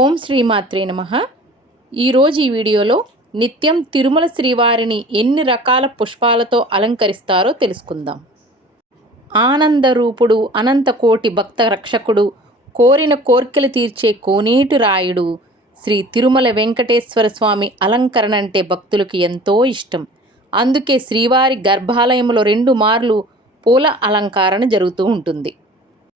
ఓం శ్రీమాత్రే నమ. ఈరోజు ఈ వీడియోలో నిత్యం తిరుమల శ్రీవారిని ఎన్ని రకాల పుష్పాలతో అలంకరిస్తారో తెలుసుకుందాం. ఆనందరూపుడు అనంతకోటి భక్త రక్షకుడు కోరిన కోర్కెలు తీర్చే కోనేటి రాయుడు శ్రీ తిరుమల వెంకటేశ్వర స్వామి అలంకరణ అంటే భక్తులకు ఎంతో ఇష్టం. అందుకే శ్రీవారి గర్భాలయంలో రెండు మార్లు పూల అలంకరణ జరుగుతూ ఉంటుంది.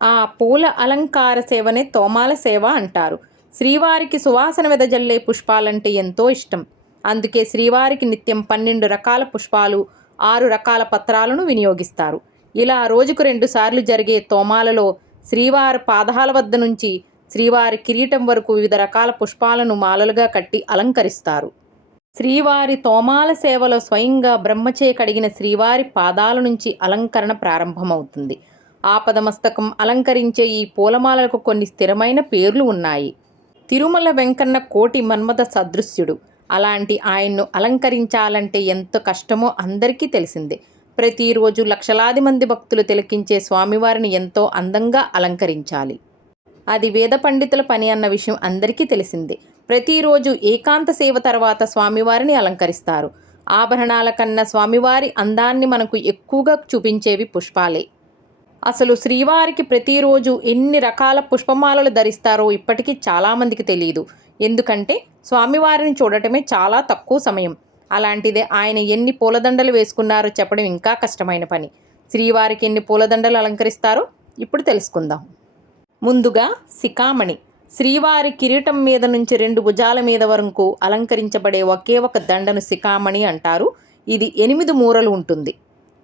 ఆ పూల అలంకార సేవనే తోమాల సేవ అంటారు. శ్రీవారికి సువాసన వెదజల్లే పుష్పాలంటే ఎంతో ఇష్టం. అందుకే శ్రీవారికి నిత్యం పన్నెండు రకాల పుష్పాలు ఆరు రకాల పత్రాలను వినియోగిస్తారు. ఇలా రోజుకు రెండు సార్లు జరిగే తోమాలలో శ్రీవారి పాదాల వద్ద నుంచి శ్రీవారి కిరీటం వరకు వివిధ రకాల పుష్పాలను మాలలుగా కట్టి అలంకరిస్తారు. శ్రీవారి తోమాల సేవలో స్వయంగా బ్రహ్మచే కడిగిన శ్రీవారి పాదాల నుంచి అలంకరణ ప్రారంభమవుతుంది. ఆపదమస్తకం అలంకరించే ఈ పూలమాలలకు కొన్ని స్థిరమైన పేర్లు ఉన్నాయి. తిరుమల వెంకన్న కోటి మన్మథ సదృశ్యుడు. అలాంటి ఆయన్ను అలంకరించాలంటే ఎంత కష్టమో అందరికీ తెలిసిందే. ప్రతిరోజు లక్షలాది మంది భక్తులు తిలకించే స్వామివారిని ఎంతో అందంగా అలంకరించాలి. అది వేద పండితుల పని అన్న విషయం అందరికీ తెలిసిందే. ప్రతిరోజు ఏకాంత సేవ తర్వాత స్వామివారిని అలంకరిస్తారు. ఆభరణాల కన్నా స్వామివారి అందాన్ని మనకు ఎక్కువగా చూపించేవి పుష్పాలే. అసలు శ్రీవారికి ప్రతిరోజు ఎన్ని రకాల పుష్పమాలలు ధరిస్తారో ఇప్పటికీ చాలామందికి తెలియదు ఎందుకంటే స్వామివారిని చూడటమే చాలా తక్కువ సమయం. అలాంటిదే ఆయన ఎన్ని పూలదండలు వేసుకున్నారో చెప్పడం ఇంకా కష్టమైన పని. శ్రీవారికి ఎన్ని పూలదండలు అలంకరిస్తారో ఇప్పుడు తెలుసుకుందాం. ముందుగా శిఖామణి. శ్రీవారి కిరీటం మీద నుంచి రెండు భుజాల మీద వరకు అలంకరించబడే ఒకే ఒక దండను శిఖామణి అంటారు. ఇది ఎనిమిది మూరలు ఉంటుంది.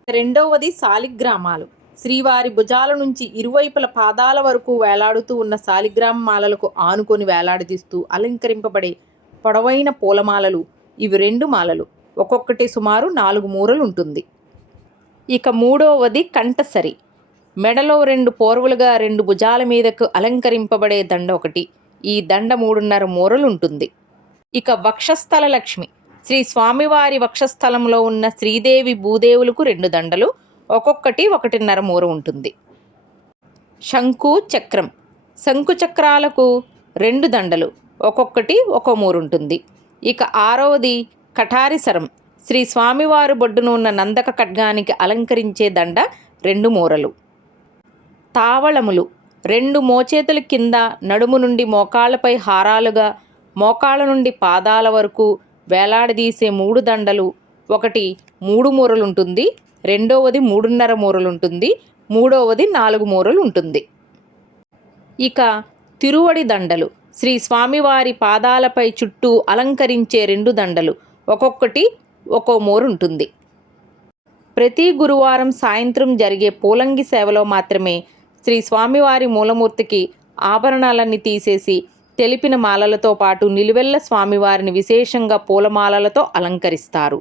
రెండవది సాలిగ్రామాలు శ్రీవారి భుజాల నుంచి ఇరువైపుల పాదాల వరకు వేలాడుతూ ఉన్న శాలిగ్రామ మాలలకు ఆనుకొని వేలాడదీస్తూ అలంకరింపబడే పొడవైన పూలమాలలు. ఇవి రెండు మాలలు. ఒక్కొక్కటి సుమారు నాలుగు మూరలు ఉంటుంది ఇక మూడవది కంఠసరి. మెడలో రెండు పోర్వులుగా రెండు భుజాల మీదకు అలంకరింపబడే దండ ఒకటి. ఈ దండ మూడున్నర మూరలు ఉంటుంది ఇక వక్షస్థల లక్ష్మి. శ్రీ స్వామివారి వక్షస్థలంలో ఉన్న శ్రీదేవి భూదేవులకు రెండు దండలు. ఒక్కొక్కటి ఒకటిన్నర మూర ఉంటుంది. శంకు చక్రం. శంకు చక్రాలకు రెండు దండలు ఒక్కొక్కటి ఒక మూరు ఉంటుంది. ఇక ఆరవది కఠారిసరం శ్రీ స్వామివారి బొడ్డును ఉన్న నందక ఖడ్గానికి అలంకరించే దండ రెండు మూరలు. తావళములు. రెండు మోచేతుల కింద నడుము నుండి మోకాళ్ళపై హారాలుగా మోకాళ్ళ నుండి పాదాల వరకు వేలాడదీసే మూడు దండలు ఒకటి మూడు మూరలు ఉంటుంది రెండవది మూడున్నర మూరలు ఉంటుంది మూడవది నాలుగు మూరలు ఉంటుంది ఇక తిరువడి దండలు. శ్రీ స్వామివారి పాదాలపై చుట్టూ అలంకరించే రెండు దండలు. ఒక్కొక్కటి ఒక్కో మూరు ఉంటుంది ప్రతి గురువారం సాయంత్రం జరిగే పూలంగి సేవలో మాత్రమే శ్రీ స్వామివారి మూలమూర్తికి ఆభరణాలన్నీ తీసేసి తెలిపిన మాలలతో పాటు నిలువెల్ల స్వామివారిని విశేషంగా పూలమాలలతో అలంకరిస్తారు.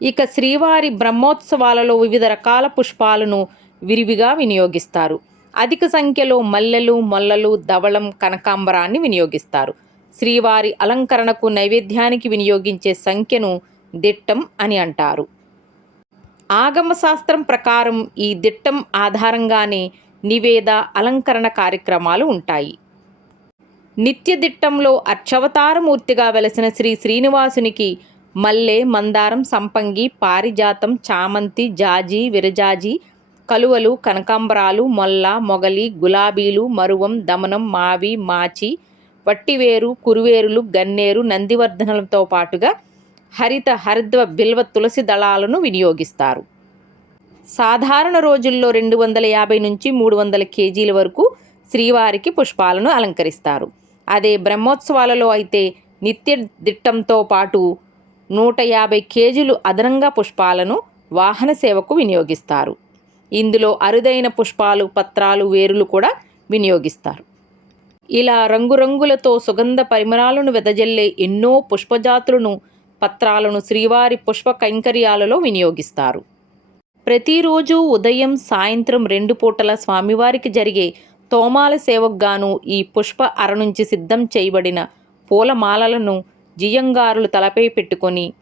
ఇక శ్రీవారి బ్రహ్మోత్సవాలలో వివిధ రకాల పుష్పాలను విరివిగా వినియోగిస్తారు. అధిక సంఖ్యలో మల్లెలు మొల్లలు ధవళం కనకాంబరాన్ని వినియోగిస్తారు. శ్రీవారి అలంకరణకు నైవేద్యానికి వినియోగించే సంఖ్యను దిట్టం అని అంటారు. ఆగమ శాస్త్రం ప్రకారం ఈ దిట్టం ఆధారంగానే నివేద అలంకరణ కార్యక్రమాలు ఉంటాయి. నిత్య దిట్టంలో అర్చవతారమూర్తిగా వెలసిన శ్రీ శ్రీనివాసునికి మల్లె మందారం సంపంగి పారిజాతం చామంతి జాజి విరజాజి కలువలు కనకాంబరాలు మొల్ల మొగలి గులాబీలు మరువం దమనం మావి మాచి వట్టివేరు కురువేరులు గన్నేరు నందివర్ధనలతో పాటుగా హరిత హరిద్వ బిల్వ తులసి దళాలను వినియోగిస్తారు. సాధారణ రోజుల్లో రెండు వందల యాభై నుంచి మూడు వందల కేజీల వరకు శ్రీవారికి పుష్పాలను అలంకరిస్తారు. అదే బ్రహ్మోత్సవాలలో అయితే నిత్య దిట్టంతో పాటు నూట యాభై కేజీలు అదనంగా పుష్పాలను వాహన సేవకు వినియోగిస్తారు. ఇందులో అరుదైన పుష్పాలు పత్రాలు వేరులు కూడా వినియోగిస్తారు. ఇలా రంగురంగులతో సుగంధ పరిమళాలను వెదజల్లే ఎన్నో పుష్పజాతులను పత్రాలను శ్రీవారి పుష్ప కైంకర్యాలలో వినియోగిస్తారు. ప్రతిరోజు ఉదయం సాయంత్రం రెండు పూటల స్వామివారికి జరిగే తోమాల సేవకు గాను ఈ పుష్ప అర నుంచి సిద్ధం చేయబడిన పూలమాలలను జియంగారులు తలపై పెట్టుకొని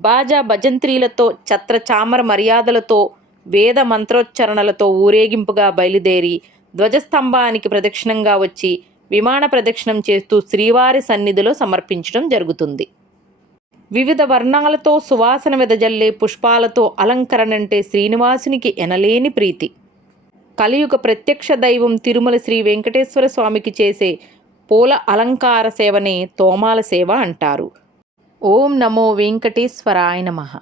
బాజా భజంత్రీలతో ఛత్రచామర మర్యాదలతో వేద మంత్రోచ్చరణలతో ఊరేగింపుగా బయలుదేరి ధ్వజస్తంభానికి ప్రదక్షిణంగా వచ్చి విమాన ప్రదక్షిణం చేస్తూ శ్రీవారి సన్నిధిలో సమర్పించడం జరుగుతుంది. వివిధ వర్ణాలతో సువాసన వెదజల్లే పుష్పాలతో అలంకరణంటే శ్రీనివాసునికి ఎనలేని ప్రీతి. కలియుగ ప్రత్యక్ష దైవం తిరుమల శ్రీ వెంకటేశ్వర స్వామికి చేసే పూల అలంకార సేవనే తోమాల సేవ అంటారు. ఓం నమో వెంకటేశ్వరాయ నమః.